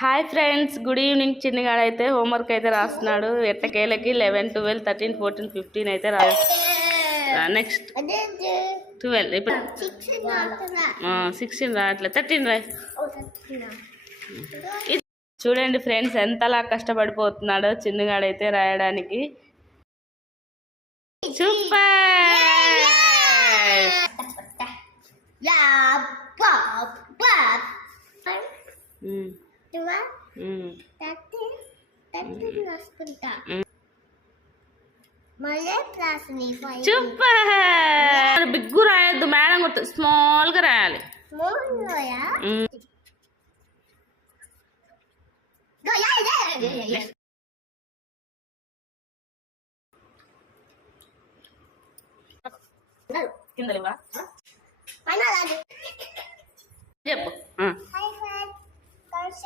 Hi friends, good evening. చిన్నగాడు అయితే homework అయితే రాస్తున్నాడు. ఎట్టకేలకి 11, 12, 13, 14, 15 అయితే రా. నెక్స్ట్ 12. ఇప్పుడు 16 రావట్లేదు, 13 రా. చూడండి ఫ్రెండ్స్, ఎంతలా కష్టపడిపోతున్నాడో చిన్నగాడైతే రాయడానికి. సూపర్. సూపర్. బిగ్గు రాయొద్దు మేడం, స్మాల్ గా రాయాలి. కింద లేవా?